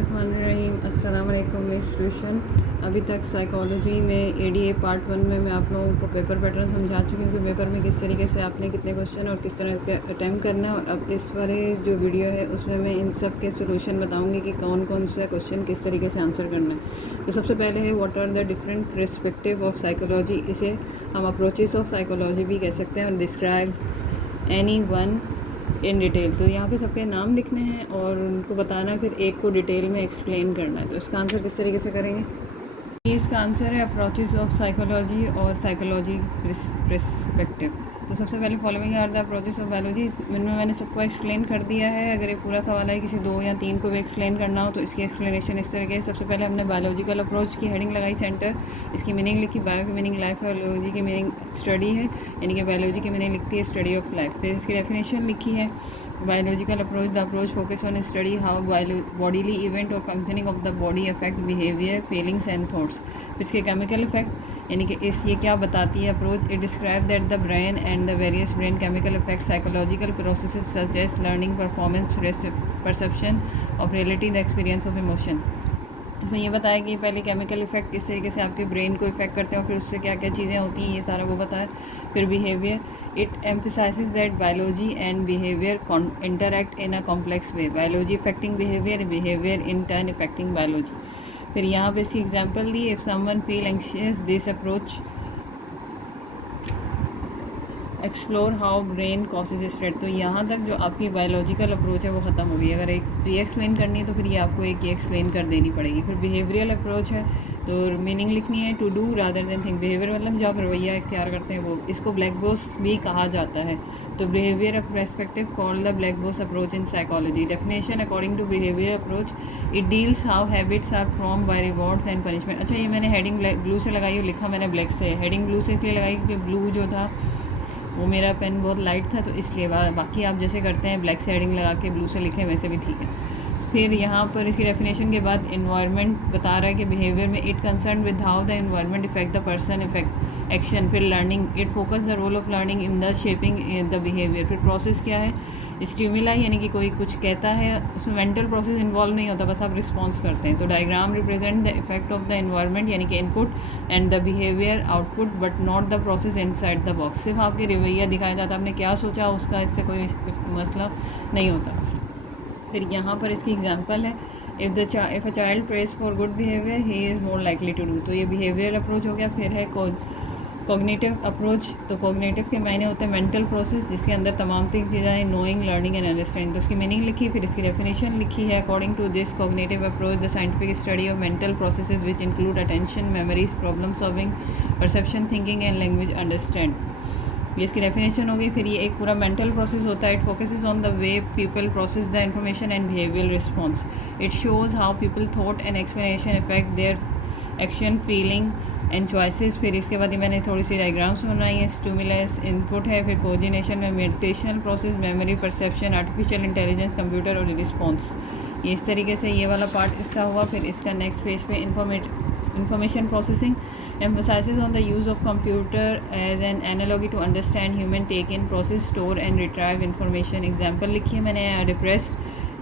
बिस्मिल्लाहिर्रहमानिर्रहीम। अस्सलाम वालेकुम इंस्टीट्यूशन। अभी तक साइकोलॉजी में एडीए पार्ट 1 में मैं आप लोगों को पेपर पैटर्न समझा चुकी हूँ कि पेपर में किस तरीके से आपने कितने क्वेश्चन और किस तरह के अटैम्प्ट करना है। और अब इस वाले जो वीडियो है उसमें मैं इन सब के सोल्यूशन बताऊँगी कि कौन कौन सा क्वेश्चन किस तरीके से आंसर करना है। तो सबसे पहले है what are the different perspective of psychology. इसे हम अप्रोचेस ऑफ साइकोलॉजी भी कह सकते हैं। और describe any one in detail. तो यहाँ पे सबके नाम लिखने हैं और उनको बताना, फिर एक को डिटेल में एक्सप्लेन करना है। तो इसका आंसर किस तरीके से करेंगे? ये इसका आंसर है अप्रोचेस ऑफ साइकोलॉजी और साइकोलॉजी पर्सपेक्टिव। तो सबसे पहले following are the approaches of biology. इनमें मैंने सबको एक्सप्लेन कर दिया है। अगर ये पूरा सवाल है किसी 2 या 3 को भी एक्सप्लेन करना हो तो इसकी एक्सप्लेनेशन इस तरीके से। सबसे पहले हमने बायोलॉजिकल अप्रोच की हेडिंग लगाई सेंटर, इसकी मीनिंग लिखी। बायो की मीनिंग लाइफ है, बायोलॉजी की मीनिंग स्टडी है, यानी कि बायोलॉजी की मीनिंग लिखती है स्टडी ऑफ लाइफ। फिर इसकी डेफिनेशन लिखी है biological approach, the approach focus on study how bodily event और functioning of the body affect behaviour feelings and thoughts. फिर इसके केमिकल इफेक्ट, यानी कि ये क्या बताती है approach. It describe that the brain and the various brain chemical effect psychological processes such as learning, performance, perception of reality, the experience of emotion. इसमें ये बताया कि पहले केमिकल इफेक्ट किस तरीके से आपके ब्रेन को इफेक्ट करते हैं और फिर उससे क्या क्या चीज़ें होती हैं, ये सारा वो बताया। फिर behaviour, it emphasises that biology and behaviour interact in a complex way, biology affecting behaviour, behaviour in turn affecting biology. फिर यहाँ पे इसकी एग्जांपल दी, if someone feel anxious this approach explore how brain causes stress. तो यहाँ तक जो आपकी बायोलॉजिकल अप्रोच है वो ख़त्म हो गई। अगर एक ये एक्सप्लेन करनी है तो फिर ये आपको एक ये एक्सप्लेन कर देनी पड़ेगी। फिर बिहेवियरल अप्रोच है तो मीनिंग लिखनी है to do rather than think. Behaviour मतलब जो आप रवैया इख्तियार करते हैं वो, इसको ब्लैक बॉक्स भी कहा जाता है। तो behaviour of perspective called the black box approach in psychology. Definition according to behaviour approach, it deals how habits are form by rewards and punishment. अच्छा, ये मैंने हेडिंग ब्लू से लगाई और लिखा मैंने ब्लैक से। हेडिंग ब्लू से इसलिए लगाई क्योंकि ब्लू जो था वो मेरा पेन बहुत लाइट था तो इसलिए। बाकी आप जैसे करते हैं ब्लैक से हेडिंग लगा के ब्लू से लिखें वैसे भी ठीक है। फिर यहाँ पर इसकी डेफिनेशन के बाद इन्वायरमेंट बता रहा है कि बिहेवियर में it concern with how the environment effect the person effect action. फिर learning, it focus the role of learning in the shaping the behaviour. फिर प्रोसेस क्या है, स्टिमुलाई, यानी कि कोई कुछ कहता है उसमें मेंटल प्रोसेस इन्वॉल्व नहीं होता, बस आप रिस्पॉन्स करते हैं। तो diagram represent the effect of the environment, यानी कि input and the behaviour output but not the process inside the box. सिर्फ आपके रवैया दिखाया जाता है, आपने क्या सोचा उसका इससे कोई मसला नहीं होता। फिर यहाँ पर इसकी एग्जांपल है, if a child praise for good behaviour he is more likely to do. तो ये बिहेवियरल अप्रोच हो गया। फिर है कॉग्निटिव अप्रोच। तो कॉग्निटिव के मायने होते हैं मेंटल प्रोसेस जिसके अंदर तमाम चीज़ें हैं, नोइंग, लर्निंग एंड अंडरस्टैंडिंग। तो उसकी मीनिंग लिखी, फिर इसकी डेफिनेशन लिखी है। According to this cognitive approach the scientific study of mental processes which include attention, memories, problem solving, perception, thinking and language understand. ये इसकी डेफिनेशन होगी। फिर ये एक पूरा मेंटल प्रोसेस होता है। It focuses on the way people process the information and behavioural response. It shows how people thought and explanation effect their action, feeling and choices. फिर इसके बाद ही मैंने थोड़ी सी डायग्राम्स बनाई है। स्टिमुलस इनपुट है, फिर कोऑर्डिनेशन में meditational process, memory, perception, artificial intelligence, computer और रिस्पॉन्स। ये इस तरीके से ये वाला पार्ट इसका हुआ। फिर इसका नेक्स्ट पेज पे information processing emphasizes on the use of computer as an analogy to understand human take in, process, store and retrieve information. Example लिखी है मैंने, depressed,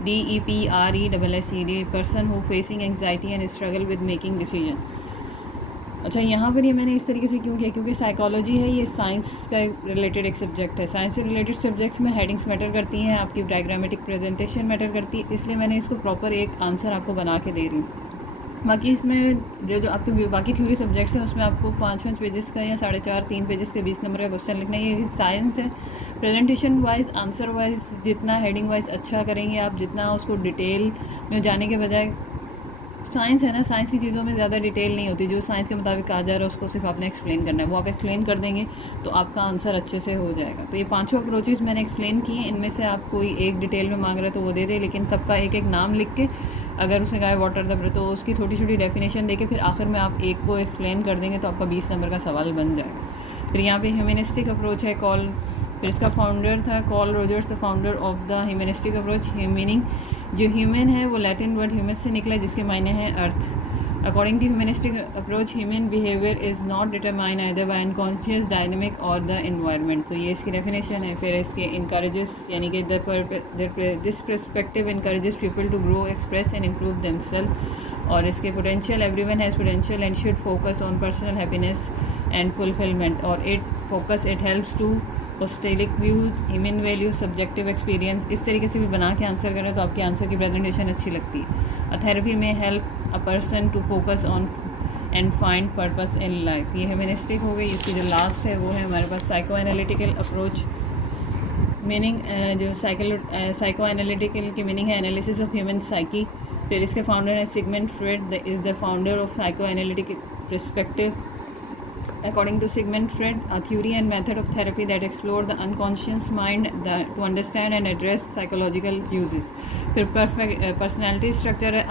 DEPRESSED, person who facing anxiety and struggle with making decision। अच्छा, यहाँ पर ये मैंने इस तरीके से क्यों किया, क्योंकि साइकोलॉजी है ये साइंस का रिलेटेड एक सब्जेक्ट है। साइंस से रिलेटेड सब्जेक्ट्स में हेडिंग्स मैटर करती हैं, आपकी डायग्रामेटिक प्रेजेंटेशन मैटर करती है, इसलिए मैंने इसको प्रॉपर एक आंसर आपको बना के दे रही हूँ। बाकी इसमें जो आपके बाकी थ्योरी सब्जेक्ट्स हैं उसमें आपको 5-5 पेजेस का या 4.5-3 पेजेस के 20 नंबर का क्वेश्चन लिखना है। ये साइंस है। प्रेजेंटेशन वाइज, आंसर वाइज जितना हेडिंग वाइज अच्छा करेंगे आप, जितना उसको डिटेल में जाने के बजाय, साइंस है ना, साइंस की चीज़ों में ज़्यादा डिटेल नहीं होती। जो साइंस के मुताबिक कहा जा रहा है उसको सिर्फ आपने एक्सप्लेन करना है, वो आप एक्सप्लेन कर देंगे तो आपका आंसर अच्छे से हो जाएगा। तो ये 5 अप्रोचेस मैंने एक्सप्लेन किए, इनमें से आप कोई एक डिटेल में मांग रहे हैं तो वो दे दे, लेकिन सबका एक एक नाम लिख के, अगर उसने कहा है वाटर द तो उसकी छोटी छोटी डेफिनेशन देके फिर आखिर में आप एक को एक्सप्लेन कर देंगे तो आपका 20 नंबर का सवाल बन जाएगा। फिर यहाँ पे ह्यूमनिस्टिक अप्रोच है कॉल, फिर इसका फाउंडर था call Rogers, the founder of the humanistic approach. Meaning, जो ह्यूमन है वो लैटिन वर्ड ह्यूमस से निकला है जिसके मायने हैं अर्थ। According to humanistic approach, human behavior is not determined either by unconscious dynamic or the environment. तो ये इसकी definition है. फिर इसके encourages यानी कि this perspective encourages people to grow, express and improve themselves. और इसके potential, everyone has potential and should focus on personal happiness and fulfillment. और it helps to holistic view, human value, subjective experience. इस तरीके से भी बना के answer करें तो आपके आंसर की प्रेजेंटेशन अच्छी लगती है. A therapy may help a person to focus on and find purpose in life. ये ह्यूमनिस्टिक हो गई. इसकी जो लास्ट है वो है हमारे पास साइको एनालिटिकल अप्रोच. मीनिंग जो साइको एनालिटिकल की मीनिंग है एनालिसिस ऑफ ह्यूमन साइकी. फिर इसके फाउंडर है Sigmund Freud, is the founder of psycho analytic perspective. According to Sigmund Freud, a theory and method of therapy that explore the unconscious mind to understand and address psychological uses. फिर personality structure है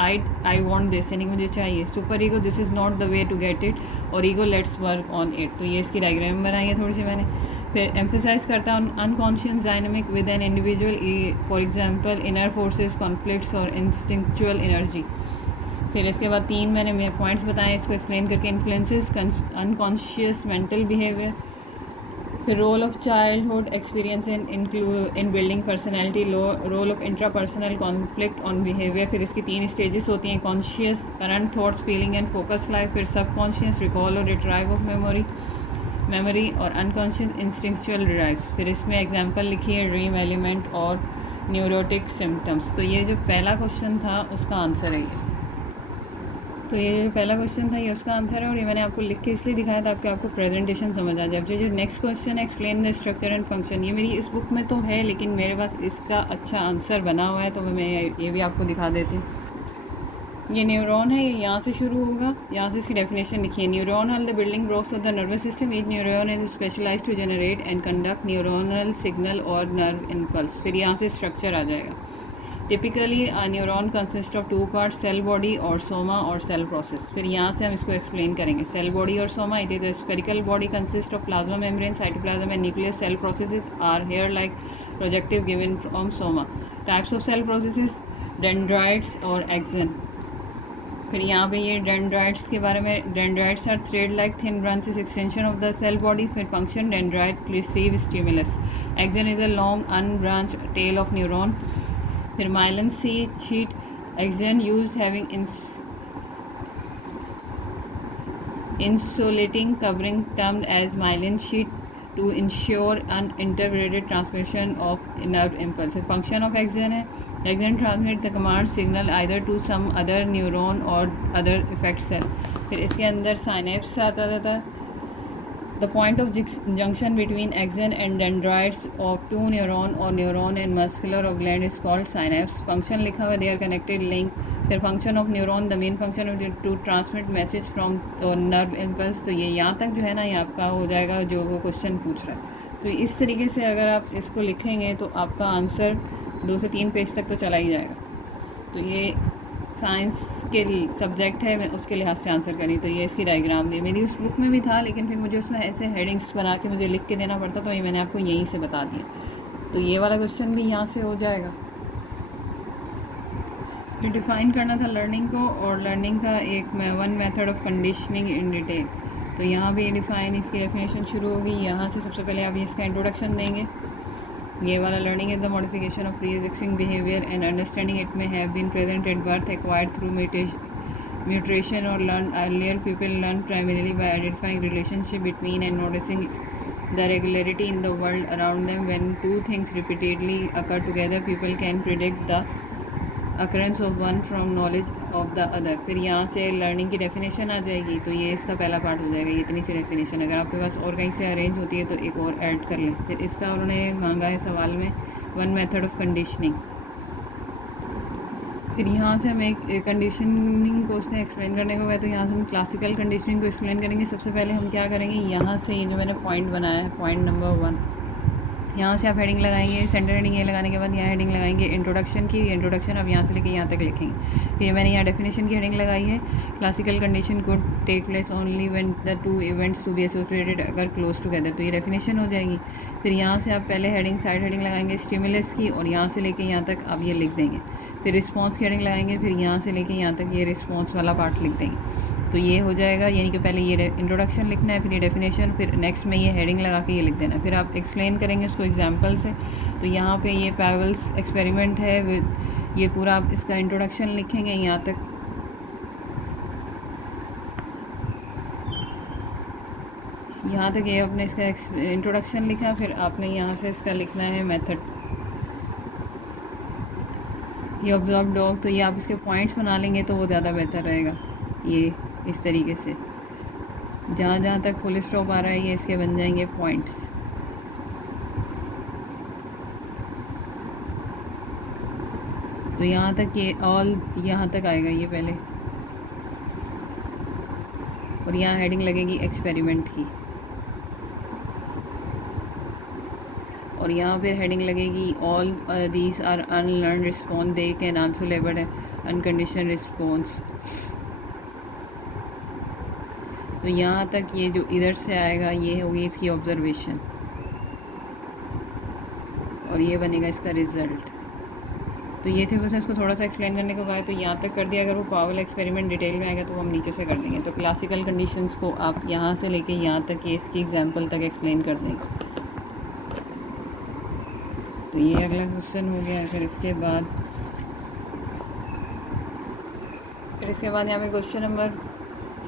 I want this यानी कि मुझे चाहिए. Super ego, this is not the way to get it. और ego, let's work on it. तो ये इसकी डायग्राम बनाई है थोड़ी सी मैंने. फिर emphasize करता हूँ unconscious dynamic with an individual, for example inner forces, conflicts और instinctual energy. फिर इसके बाद 3 मैंने पॉइंट्स बताए, इसको एक्सप्लेन करके. Influences unconscious mental behaviour. फिर role of childhood experience in building personality. Role of intrapersonal conflict on behaviour. फिर इसकी 3 स्टेजेस होती हैं, conscious, current thoughts, feeling and focus life. फिर सब कॉन्शियस, रिकॉल और रिट्राइव ऑफ मेमोरी और unconscious instinctual derives. फिर इसमें एग्जाम्पल लिखिए ड्रीम एलिमेंट और न्यूरोटिक सिम्टम्स. तो ये जो पहला क्वेश्चन था उसका आंसर है ये. तो ये जो पहला क्वेश्चन था ये उसका आंसर है. और ये मैंने आपको लिख के इसलिए दिखाया था आपको प्रेजेंटेशन समझ आ जाए. अब जो नेक्स्ट क्वेश्चन है explain the structure and function, ये मेरी इस बुक में तो है लेकिन मेरे पास इसका अच्छा आंसर बना हुआ है तो मैं ये भी आपको दिखा देती हूँ. ये न्यूरॉन है, ये यहाँ से शुरू होगा, यहाँ से इसकी डेफिनेशन लिखिए. Neuron are the building blocks of the nervous system. Each neuron is specialise to generate and conduct neuronal signal और नर्व इम्पल्स. फिर यहाँ से स्ट्रक्चर आ जाएगा. Typically neuron consist of 2 part, cell body और सोमा और cell process. फिर यहाँ से हम इसको एक्सप्लेन करेंगे. सेल बॉडी और soma. It is the spherical body consist of plasma membrane, cytoplasm and nucleus. Cell processes are hair like projective given from soma. Types of cell processes, dendrites और axon. फिर यहाँ पे ये dendrites के बारे में. Dendrites are thread like thin branches extension of the cell body. फिर function, dendrite receive stimulus. Axon is a long unbranch tail of neuron. फिर myelin sheet. Axon use having insulating covering termed as myelin sheet to ensure uninterrupted transmission of nerve impulse. Function of axon है, axon transmit the command signal either to some other neuron or other effect cell. फिर इसके अंदर synapse आता था. The point of junction between axon and dendrites of 2 neuron or neuron and muscular of gland is called synapse. Function लिखा हुआ, they are connected link. फिर function of neuron, the main function of to transmit message from nerve impulse. तो ये यहाँ तक जो है ना ये आपका हो जाएगा जो वो क्वेश्चन पूछ रहा है. तो इस तरीके से अगर आप इसको लिखेंगे तो आपका आंसर 2 से 3 पेज तक तो चला ही जाएगा. तो ये साइंस के सब्जेक्ट है, मैं उसके लिहाज से आंसर करी. तो ये इसकी डायग्राम दी. मेरी उस बुक में भी था लेकिन फिर मुझे उसमें ऐसे हेडिंग्स बना के मुझे लिख के देना पड़ता, तो ये मैंने आपको यहीं से बता दिया. तो ये वाला क्वेश्चन भी यहाँ से हो जाएगा. फिर डिफ़ाइन करना था लर्निंग को, और लर्निंग का एक 1 method of conditioning in detail. तो यहाँ भी डिफ़ाइन इसकी डेफिनेशन शुरू होगी. यहाँ से सबसे पहले आप इसका इंट्रोडक्शन देंगे. ये वाला learning is the modification of pre existing behaviour and understanding it may have been present at birth, acquired through mutation और learn earlier. People learn primarily by identifying relationship between and noticing the regularity in the world around them. When 2 things repeatedly occur together people can predict the occurrence of one from knowledge of the other. फिर यहाँ से learning की definition आ जाएगी. तो ये इसका पहला part हो जाएगा. ये इतनी सी डेफिनेशन. अगर आपके पास और कहीं से अरेंज होती है तो एक और ऐड कर लें. फिर इसका उन्होंने मांगा है सवाल में 1 मेथड ऑफ कंडीशनिंग. फिर यहाँ से हम एक कंडीशनिंग को उसने एक्सप्लेन करने को गए. तो यहाँ से हम क्लासिकल कंडीशनिंग को एक्सप्लेन करेंगे. सबसे पहले हम क्या करेंगे, यहाँ से ये जो मैंने पॉइंट बनाया है, पॉइंट नंबर 1, यहाँ से आप हेडिंग लगाएंगे. सेंटर हेडिंग ये लगाने के बाद यहाँ हेडिंग लगाएंगे इंट्रोडक्शन की. इंट्रोडक्शन अब यहाँ से लेके यहाँ तक लिखेंगे. ये मैंने यहाँ डेफिनेशन की हेडिंग लगाई है. Classical condition could take place only when the 2 events to be associated अगर क्लोज टुगेदर. तो ये डेफिनेशन हो जाएगी. फिर यहाँ से आप पहले हेडिंग साइड हेडिंग लगाएंगे स्टिमुलस की, और यहाँ से लेके यहाँ तक आप ये लिख देंगे. फिर रिस्पॉन्स की हेडिंग लगाएंगे, फिर यहाँ से लेके यहाँ तक ये रिस्पॉन्स वाला पार्ट लिख देंगे। तो ये हो जाएगा, यानी कि पहले ये इंट्रोडक्शन लिखना है, फिर ये डेफिनेशन, फिर नेक्स्ट में ये हेडिंग लगा के ये लिख देना है। फिर आप एक्सप्लेन करेंगे उसको एग्जाम्पल से। तो यहाँ पे ये पैवल्स एक्सपेरिमेंट है विद, ये पूरा आप इसका इंट्रोडक्शन लिखेंगे यहाँ तक। यहाँ तक ये आपने इसका इंट्रोडक्शन लिखा, फिर आपने यहाँ से इसका लिखना है मेथड। ये ऑब्जर्व डॉग, तो ये आप इसके पॉइंट्स बना लेंगे तो वो ज़्यादा बेहतर रहेगा। ये इस तरीके से जहाँ जहाँ तक फुल स्टॉप आ रहा है ये इसके बन जाएंगे पॉइंट्स। तो यहाँ तक ये ऑल यहाँ तक आएगा ये पहले, और यहाँ हेडिंग लगेगी एक्सपेरिमेंट की, और यहाँ फिर हेडिंग लगेगी all these are unlearn response they can also labelled uncondition response. तो यहाँ तक ये जो इधर से आएगा ये होगी इसकी ऑब्जर्वेशन, और ये बनेगा इसका रिज़ल्ट। तो ये थे बस इसको थोड़ा सा एक्सप्लेन करने को कहा, तो यहाँ तक कर दिया। अगर वो पावल एक्सपेरिमेंट डिटेल में आएगा तो वो हम नीचे से कर देंगे। तो क्लासिकल कंडीशंस को आप यहाँ से लेके यहाँ तक ये इसकी एग्जांपल तक एक्सप्लेन कर देंगे। तो ये अगला क्वेश्चन हो गया। फिर इसके बाद यहाँ पे क्वेश्चन नंबर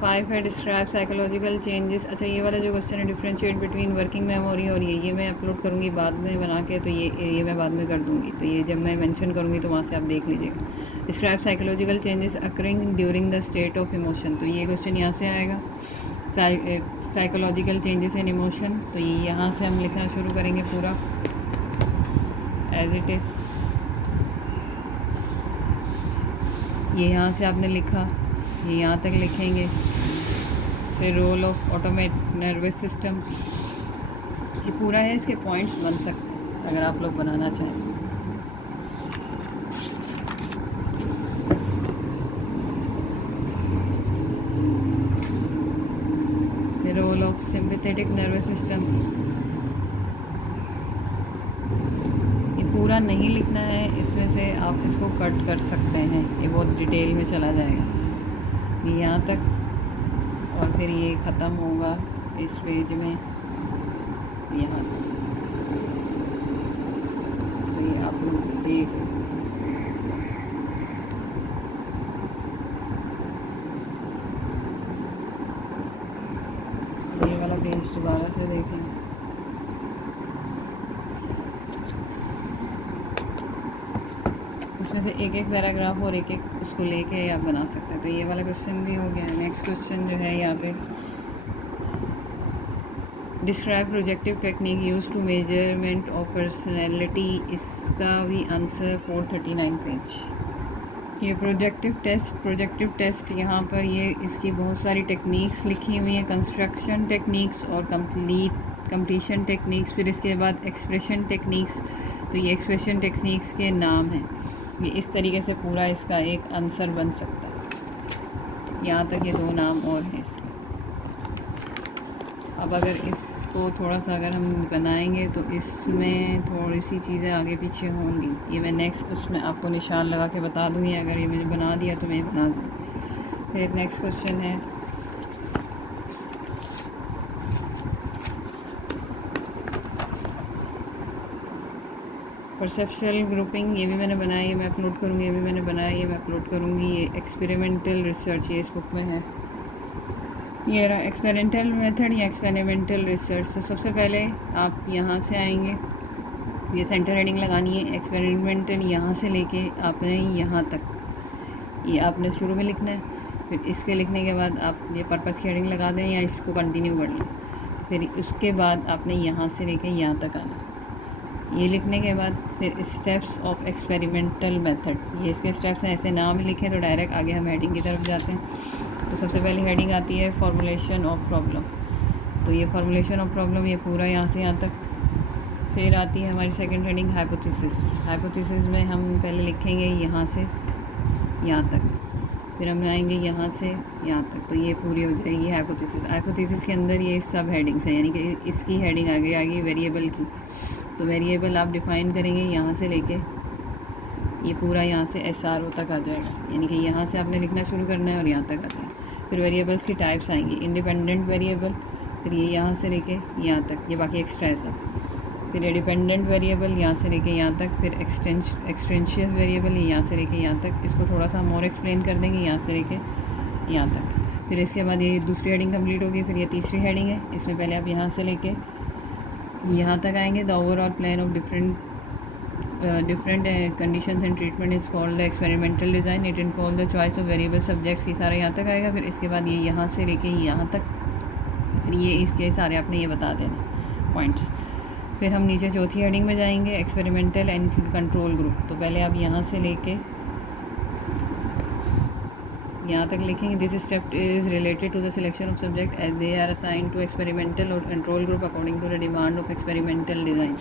5 है, डिस्क्राइब साइकोलॉजिकल चेंजेस। अच्छा, ये वाला जो क्वेश्चन है डिफरेंशिएट बिटवीन वर्किंग मेमोरी और ये मैं अपलोड करूँगी बाद में बना के, तो ये मैं बाद में कर दूँगी। तो ये जब मैं मेंशन करूँगी तो वहाँ से आप देख लीजिएगा। Describe psychological changes occurring during the state of emotion. तो ये क्वेश्चन यहाँ से आएगा, साइकोलॉजिकल चेंजेस इन इमोशन। तो ये यहाँ से हम लिखना शुरू करेंगे पूरा एज इट इज़। ये यहाँ से आपने लिखा, ये यहाँ तक लिखेंगे। फिर role of autonomic nervous system, ये पूरा है, इसके पॉइंट्स बन सकते हैं अगर आप लोग बनाना चाहें तो। फिर role of sympathetic nervous system, ये पूरा नहीं लिखना है, इसमें से आप इसको कट कर सकते हैं, ये बहुत डिटेल में चला जाएगा ये यहाँ तक। और फिर ये ख़त्म होगा इस पेज में यहाँ तक। तो ये आप लोग देख, ये वाला पेज दोबारा से देखें। इसमें से एक एक पैराग्राफ और एक एक उसको लेके आप बना सकते हैं। तो ये वाला क्वेश्चन भी हो गया। नेक्स्ट क्वेश्चन जो है यहाँ पे, describe projective technique use to measurement of personality. इसका भी आंसर 439 पेज। ये प्रोजेक्टिव टेस्ट यहाँ पर ये इसकी बहुत सारी टेक्निक्स लिखी हुई हैं, कंस्ट्रक्शन टेक्निक्स और कंप्लीशन टेक्निक्स, फिर इसके बाद एक्सप्रेशन टेक्निक्स। तो ये एक्सप्रेशन टेक्निक्स के नाम हैं। ये इस तरीके से पूरा इसका एक आंसर बन सकता है। यहाँ तक ये 2 नाम और हैं इसके। अब अगर इसको थोड़ा सा अगर हम बनाएंगे तो इसमें थोड़ी सी चीज़ें आगे पीछे होंगी। ये मैं नेक्स्ट उसमें आपको निशान लगा के बता दूँगी। अगर ये मैंने बना दिया तो मैं बना दूँगी। फिर नेक्स्ट क्वेश्चन है, परसेप्शुअल ग्रुपिंग। ये भी मैंने बनाया, ये मैं अपलोड करूँगी। ये भी मैंने बनाया, ये मैं अपलोड करूँगी। ये एक्सपेरिमेंटल रिसर्च, ये इस बुक में है। ये रहा एक्सपेरिमेंटल मेथड या एक्सपेरिमेंटल रिसर्च। तो सबसे पहले आप यहाँ से आएंगे, ये सेंटर हेडिंग लगानी है। एक्सपेरिमेंटल यहाँ से लेके आपने यहाँ तक ये आपने शुरू में लिखना है। फिर इसके लिखने के बाद आप ये पर्पस की हेडिंग लगा दें या इसको कंटिन्यू कर लें। फिर उसके बाद आपने यहाँ से लेके यहाँ तक आना। ये लिखने के बाद फिर स्टेप्स ऑफ एक्सपेरिमेंटल मेथड, ये इसके स्टेप्स हैं। ऐसे नाम लिखें तो डायरेक्ट आगे हम हेडिंग की तरफ जाते हैं। तो सबसे पहले हेडिंग आती है फॉर्मुलेशन ऑफ प्रॉब्लम। तो ये फॉर्मुलेशन ऑफ प्रॉब्लम ये पूरा यहाँ से यहाँ तक। फिर आती है हमारी सेकंड हेडिंग हाइपोथेसिस। हाइपोथेसिस में हम पहले लिखेंगे यहाँ से यहाँ तक, फिर हम आएंगे यहाँ से यहाँ तक। तो ये पूरी हो जाएगी हाइपोथेसिस। हाइपोथेसिस के अंदर ये सब हेडिंग्स हैं, यानी कि इसकी हेडिंग आगे आएगी वेरिएबल की। तो वेरिएबल आप डिफ़ाइन करेंगे यहाँ से लेके ये पूरा यहाँ से SRO तक आ जाएगा, यानी कि यहाँ से आपने लिखना शुरू करना है और यहाँ तक आ जाएगा। फिर वेरिएबल्स की टाइप्स आएंगी, इंडिपेंडेंट वेरिएबल, फिर ये यहाँ से लेके यहाँ तक, ये बाकी एक्स्ट्रा है सब। फिर ये डिपेंडेंट वेरिएबल यहाँ से लेके यहाँ तक, फिर एक्सटेंशियस वेरिएबल यहाँ से लेके यहाँ तक। इसको थोड़ा सा मोर एक्सप्लेन कर देंगे यहाँ से लेके यहाँ तक। फिर इसके बाद ये दूसरी हेडिंग कंप्लीट होगी। फिर ये तीसरी हेडिंग है, इसमें पहले आप यहाँ से लेके यहाँ तक आएंगे। The overall plan of different conditions and treatment is called the experimental design. It involves the choice of variable subjects, ये सारा यहाँ तक आएगा। फिर इसके बाद ये यहाँ से लेके यहाँ तक, फिर ये इसके सारे आपने ये बता देना पॉइंट्स। फिर हम नीचे चौथी हेडिंग में जाएंगे, एक्सपेरिमेंटल एंड कंट्रोल ग्रुप। तो पहले आप यहाँ से लेके यहाँ तक लिखेंगे। This step is related to the selection of subject as they are assign to experimental और control group according to the demand of experimental design.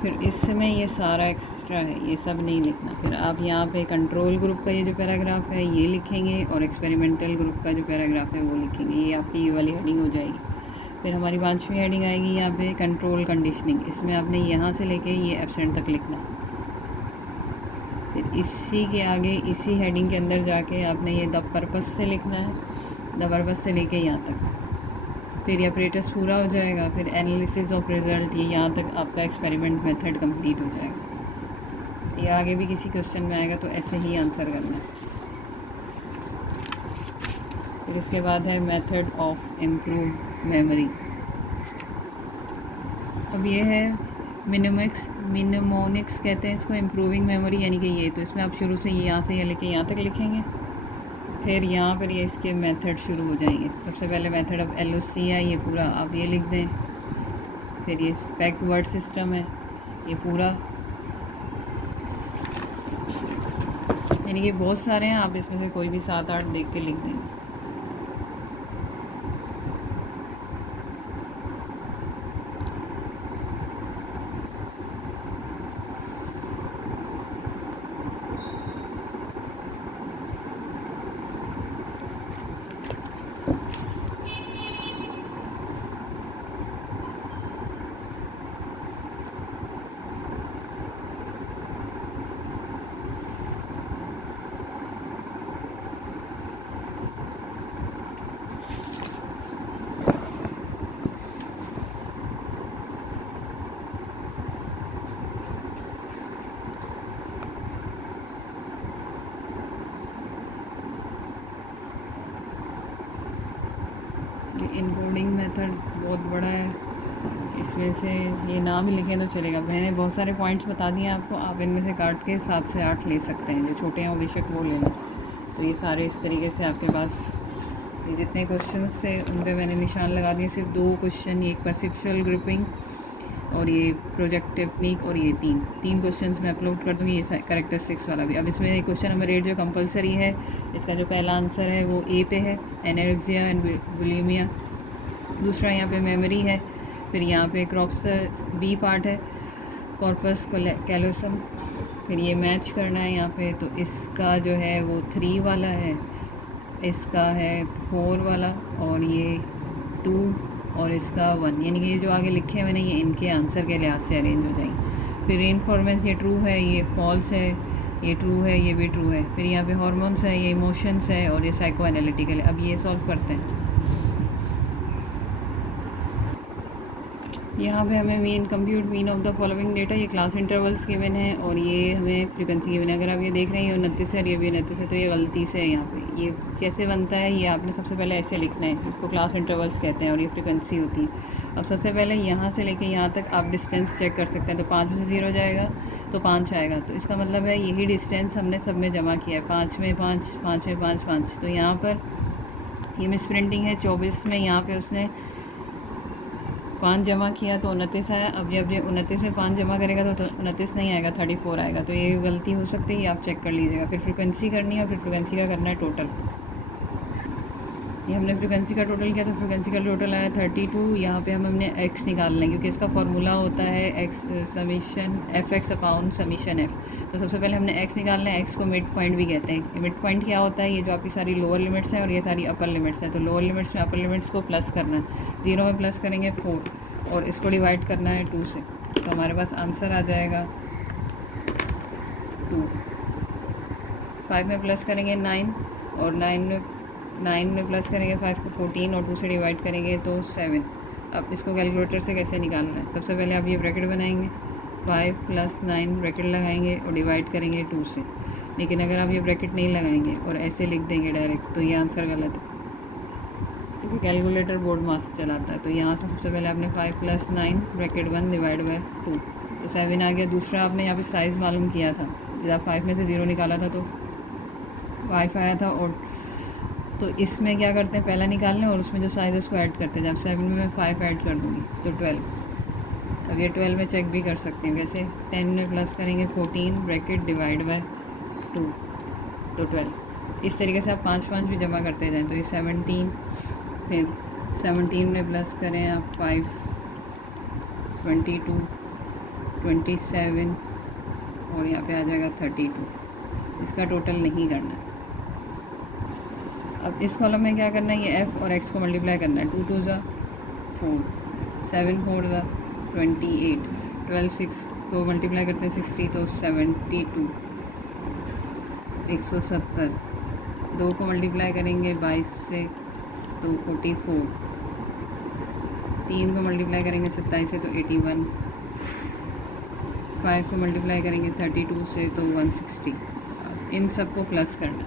फिर इसमें ये सारा एक्स्ट्रा है, ये सब नहीं लिखना। फिर आप यहाँ पे कंट्रोल ग्रुप का ये जो पैराग्राफ है ये लिखेंगे और एक्सपेरिमेंटल ग्रुप का जो पैराग्राफ है वो लिखेंगे। ये आपकी ये वाली हेडिंग हो जाएगी। फिर हमारी 5वीं हेडिंग आएगी यहाँ पे कंट्रोल कंडीशनिंग। इसमें आपने यहाँ से लेके ये एब्सेंट तक लिखना। फिर इसी के आगे इसी हेडिंग के अंदर जाके आपने ये द पर्पस से लिखना है, द पर्पस से लेके यहाँ तक। फिर ये अपरेटस पूरा हो जाएगा। फिर एनालिसिस ऑफ रिज़ल्ट, ये यहाँ तक आपका एक्सपेरिमेंट मेथड कंप्लीट हो जाएगा। ये आगे भी किसी क्वेश्चन में आएगा तो ऐसे ही आंसर करना है। फिर इसके बाद है मेथड ऑफ इम्प्रूव मेमोरी। अब ये है मिनेमोनिक्स कहते हैं इसको, इम्प्रूविंग मेमोरी, यानी कि ये तो इसमें आप शुरू से यहाँ से लेके यहाँ तक लिखेंगे। फिर यहाँ पर ये इसके मेथड शुरू हो जाएंगे। सबसे पहले मेथड ऑफ LOC है, ये पूरा आप ये लिख दें। फिर ये स्पेक्ट वर्ड सिस्टम है, ये पूरा, यानी कि बहुत सारे हैं, आप इसमें से कोई भी 7-8 देख के लिख दें। इनकोडिंग मेथड बहुत बड़ा है, इसमें से ये नाम ही लिखें तो चलेगा। मैंने बहुत सारे पॉइंट्स बता दिए आपको, आप इनमें से काट के 7 से 8 ले सकते हैं। जो छोटे हैं वो बेशक वो लेना। तो ये सारे इस तरीके से आपके पास ये जितने क्वेश्चन थे उन पर मैंने निशान लगा दिए। सिर्फ 2 क्वेश्चन, एक परसेप्चुअल ग्रुपिंग और ये प्रोजेक्ट टेक्निक, और ये तीन क्वेश्चन मैं अपलोड कर दूँगी। ये कैरेक्टरिस्टिक्स वाला भी। अब इसमें क्वेश्चन नंबर 8 जो कंपलसरी है, इसका जो पहला आंसर है वो ए पे है, एनोरेक्सिया एंड बुलिमिया। दूसरा यहाँ पे मेमोरी है। फिर यहाँ पे क्रॉप्स बी पार्ट है, कॉर्पस कैलोसम। फिर ये मैच करना है यहाँ पे, तो इसका जो है वो 3 वाला है, इसका है 4 वाला, और ये 2 और इसका 1, यानी कि ये जो आगे लिखे हुए ये इनके आंसर के लिहाज से अरेंज हो जाएंगे। फिर इन्फॉर्मेंस, ये ट्रू है, ये फॉल्स है, ये ट्रू है, ये भी ट्रू है। फिर यहाँ पे हार्मोन्स है, ये इमोशंस है, और ये साइको एनालिटिकल है। अब ये सॉल्व करते हैं। यहाँ पे हमें mean compute mean of the following data, ये क्लास इंटरवल्स गिवन है और ये हमें फ्रीक्वेंसी गिवन है। अगर आप ये देख रहे हैं ये 29 है और ये भी 29 है, तो ये गलती से है। यहाँ पे ये कैसे बनता है, ये आपने सबसे पहले ऐसे लिखना है, इसको क्लास इंटरवल्स कहते हैं और ये फ्रीक्वेंसी होती है। अब सबसे पहले यहाँ से लेके यहाँ तक आप डिस्टेंस चेक कर सकते हैं। तो 5 में से 0 जाएगा तो 5 आएगा, तो इसका मतलब है यही डिस्टेंस हमने सब में जमा किया है। 5 में 5, 5 में 5, 5। तो यहाँ पर ये मिस प्रिंटिंग है। 24 में यहाँ पे उसने 5 जमा किया तो 29 आया। अब जब ये 29 में 5 जमा करेगा तो 29 नहीं आएगा, 34 आएगा। तो ये गलती हो सकती है, ये आप चेक कर लीजिएगा। फिर फ्रीक्वेंसी करनी है और फिर फ्रीक्वेंसी का करना है टोटल। ये हमने फ्रीक्वेंसी का टोटल किया तो फ्रीक्वेंसी का टोटल आया 32। यहाँ पे हमने x निकालना है, क्योंकि इसका फॉर्मूला होता है x summation f(x) upon summation f। तो सबसे पहले हमने x निकालना है। x को मिड पॉइंट भी कहते हैं। मिड पॉइंट क्या होता है, ये जो आपकी सारी लोअर लिमिट्स हैं और ये सारी अपर लिमिट्स हैं। तो लोअर लिमिट्स में अपर लिमिट्स को प्लस करना है। 0 में प्लस करेंगे 4 और इसको डिवाइड करना है 2 से, तो हमारे पास आंसर आ जाएगा 2, 5 में प्लस करेंगे 9 और 9 में प्लस करेंगे 5 को 14 और 2 से डिवाइड करेंगे तो 7। अब इसको कैलकुलेटर से कैसे निकालना है, सबसे पहले आप ये ब्रैकेट बनाएंगे, 5 + 9 ब्रैकेट लगाएंगे और डिवाइड करेंगे 2 से। लेकिन अगर आप ये ब्रैकेट नहीं लगाएंगे और ऐसे लिख देंगे डायरेक्ट तो ये आंसर गलत है, क्योंकि कैलकुलेटर बोर्ड मास से चलाता है। तो यहाँ से सबसे पहले आपने 5 + 9 ब्रैकेट 1 डिवाइड बाय 2 तो 7 आ गया। दूसरा आपने यहाँ पे साइज़ मालूम किया था, जब आप 5 में से 0 निकाला था तो 5 आया था। और तो इसमें क्या करते हैं, पहला निकाल लें और उसमें जो साइज़ है उसको ऐड करते हैं। जब 7 में मैं 5 ऐड कर दूँगी तो 12। अब ये 12 में चेक भी कर सकती हूँ कैसे, 10 में प्लस करेंगे 14 ब्रैकेट डिवाइड बाय 2 तो 12। इस तरीके से आप 5 भी जमा करते जाएँ। तो ये 17, फिर 17 में प्लस करें आप 5, 22, 27 और यहाँ पे आ जाएगा 32। इसका टोटल नहीं करना है। अब इस कॉलम में क्या करना है, ये f और x को मल्टीप्लाई करना है। 2 2 ज़ा 4, 7 4 ज़ा 28, 12 6 को मल्टीप्लाई करते हैं 60 तो 72, 170। 2 को मल्टीप्लाई करेंगे 22 से तो 44, 3 को मल्टीप्लाई करेंगे 27 से तो 81, 5 को मल्टीप्लाई करेंगे 32 से तो 160। इन सब को प्लस करना,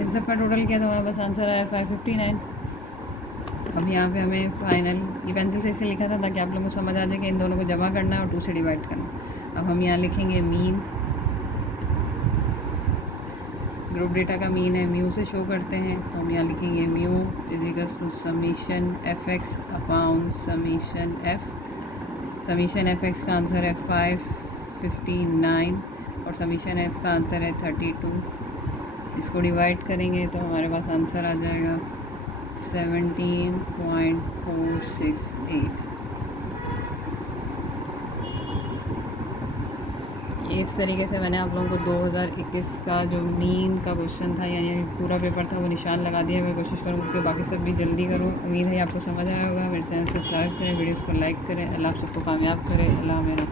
इन सब का टोटल किया तो हमारे पास आंसर आया 559। अब यहाँ पे हमें फाइनल, ये पेंसिल से इसे लिखा था ताकि आप लोगों को समझ आ जाए कि इन दोनों को जमा करना है और 2 से डिवाइड करना। अब हम यहाँ लिखेंगे मीन, ग्रुप डेटा का मीन है, म्यू से शो करते हैं। तो हम यहाँ लिखेंगे mu equals to summation F X upon summation F. Summation F X का आंसर है 559 और समीशन एफ का आंसर है 32। इसको डिवाइड करेंगे तो हमारे पास आंसर आ जाएगा 17.468। इस तरीके से मैंने आप लोगों को 2021 का जो मीन का क्वेश्चन था यानी पूरा पेपर था वो निशान लगा दिया। मैं कोशिश करूँगी कि बाकी सब भी जल्दी करूँ। उम्मीद है आपको समझ आया होगा। मेरे चैनल सब्सक्राइब करें, वीडियोस को लाइक करें। अल्लाह आप सबको कामयाब करे। अल्लाह मेरा